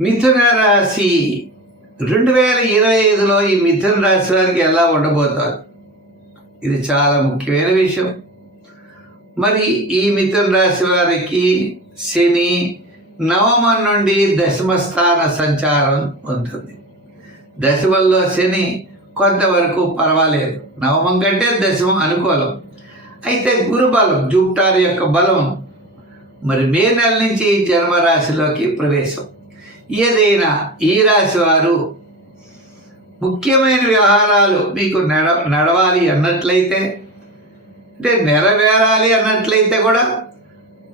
మిథున రాశి రెండు వేల ఇరవై ఐదులో ఈ మిథున రాశి వారికి ఎలా ఉండబోతారు? ఇది చాలా ముఖ్యమైన విషయం. మరి ఈ మిథున రాశి వారికి శని నవమం నుండి దశమ స్థాన సంచారం ఉంటుంది. దశమంలో శని కొంతవరకు పర్వాలేదు. నవమం కంటే దశమం అనుకూలం. అయితే గురు బలం జూపిటార్ యొక్క బలం మరి మే నెల నుంచి ఈ జన్మరాశిలోకి ప్రవేశం. ఏదైనా ఈ రాశి వారు ముఖ్యమైన వ్యవహారాలు మీకు నడ నడవాలి అన్నట్లయితే అంటే నెరవేరాలి అన్నట్లయితే కూడా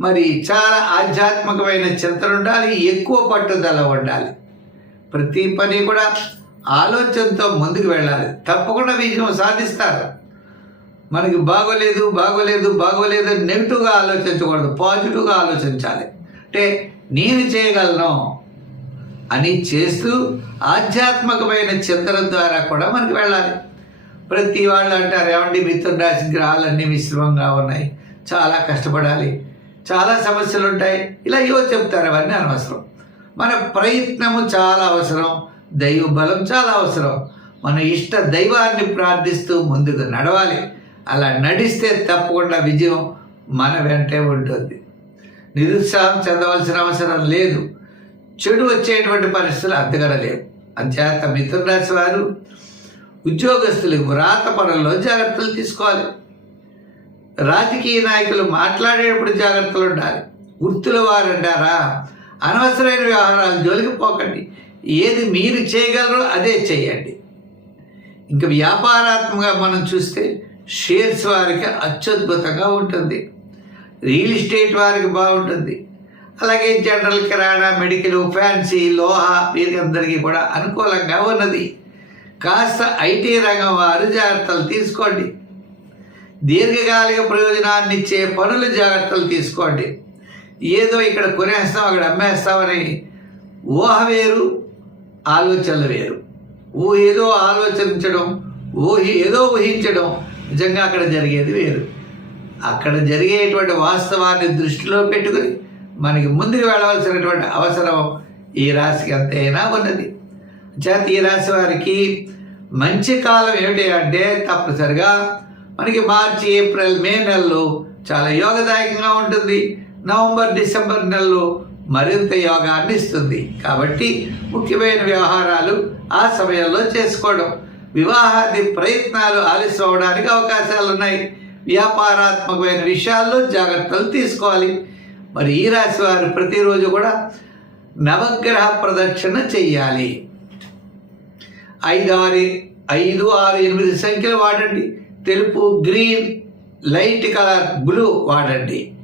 మరి చాలా ఆధ్యాత్మికమైన చింతన ఉండాలి ఎక్కువ పట్టుదల ఉండాలి. ప్రతి పని కూడా ఆలోచనతో ముందుకు వెళ్ళాలి. తప్పకుండా విజయం సాధిస్తారు. మనకి బాగోలేదు బాగోలేదు బాగోలేదు నెగిటివ్గా ఆలోచించకూడదు పాజిటివ్గా ఆలోచించాలి. అంటే నేను చేయగలను అని చేస్తూ ఆధ్యాత్మికమైన చింతన ద్వారా కూడా మనకి వెళ్ళాలి. ప్రతి వాళ్ళు అంటారు ఏమండి మిథున రాశి గ్రహాలన్నీ మిశ్రమంగా ఉన్నాయి. చాలా కష్టపడాలి. చాలా సమస్యలు ఉంటాయి ఇలా ఏవో చెప్తారు అవన్నీ అనవసరం. మన ప్రయత్నము చాలా అవసరం. దైవ బలం చాలా అవసరం. మన ఇష్ట దైవాన్ని ప్రార్థిస్తూ ముందుకు నడవాలి. అలా నడిస్తే తప్పకుండా విజయం మన వెంటే ఉంటుంది. నిరుత్సాహం చెందవలసిన అవసరం లేదు. చెడు వచ్చేటువంటి పరిస్థితులు అంతగా లేవు. అంచేత మిథున రాశి వారు ఉద్యోగస్తులకు వ్రాత పనుల్లో జాగ్రత్తలు తీసుకోవాలి. రాజకీయ నాయకులు మాట్లాడేటప్పుడు జాగ్రత్తలు ఉండాలి. వృత్తుల వారు అంటారా అనవసరమైన వ్యవహారాలు జోలికి పోకండి. ఏది మీరు చేయగలరో అదే చేయండి. ఇంకా వ్యాపారాత్మకంగా మనం చూస్తే షేర్స్ వారికి అత్యద్భుతంగా ఉంటుంది. రియల్ ఎస్టేట్ వారికి బాగుంటుంది. అలాగే జనరల్ కిరాణా మెడికల్ ఫ్యాన్సీ లోహ వీరికందరికీ కూడా అనుకూలంగా ఉన్నది. కాస్త ఐటీ రంగం వారు జాగ్రత్తలు తీసుకోండి. దీర్ఘకాలిక ప్రయోజనాన్ని ఇచ్చే పనులు జాగ్రత్తలు తీసుకోండి. ఏదో ఇక్కడ కొనేస్తాం అక్కడ అమ్మేస్తామని ఊహ వేరు ఆలోచనలు వేరు. ఊహ ఏదో ఆలోచించడం ఊహి ఏదో ఊహించడం నిజంగా అక్కడ జరిగేది వేరు. అక్కడ జరిగేటువంటి వాస్తవాన్ని దృష్టిలో పెట్టుకుని మనకి ముందుకు వెళ్ళవలసినటువంటి అవసరం ఈ రాశికి ఎంతైనా ఉన్నది. చేత ఈ రాశి వారికి మంచి కాలం ఏమిటి అంటే తప్పనిసరిగా మనకి మార్చి ఏప్రిల్ మే నెలలు చాలా యోగదాయకంగా ఉంటుంది. నవంబర్ డిసెంబర్ నెలలు మరింత యోగాన్ని ఇస్తుంది. కాబట్టి ముఖ్యమైన వ్యవహారాలు ఆ సమయంలో చేసుకోవడం వివాహాది ప్రయత్నాలు ఆలస్యం అవడానికి అవకాశాలు ఉన్నాయి వ్యాపారాత్మకమైన విషయాల్లో జాగ్రత్తలు తీసుకోవాలి. మరి ఈ రాశి వారు ప్రతిరోజు కూడా నవగ్రహ ప్రదక్షిణ చెయ్యాలి. ఐదు ఆరు ఐదు ఆరు ఎనిమిది సంఖ్యలు వాడండి. తెలుపు గ్రీన్ లైట్ కలర్ బ్లూ వాడండి.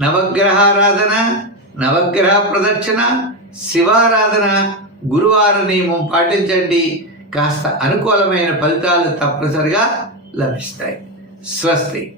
నవగ్రహారాధన నవగ్రహ ప్రదక్షిణ శివారాధన గురువార నియమం పాటించండి. కాస్త అనుకూలమైన ఫలితాలు తప్పనిసరిగా లభిస్తాయి. స్వస్తి.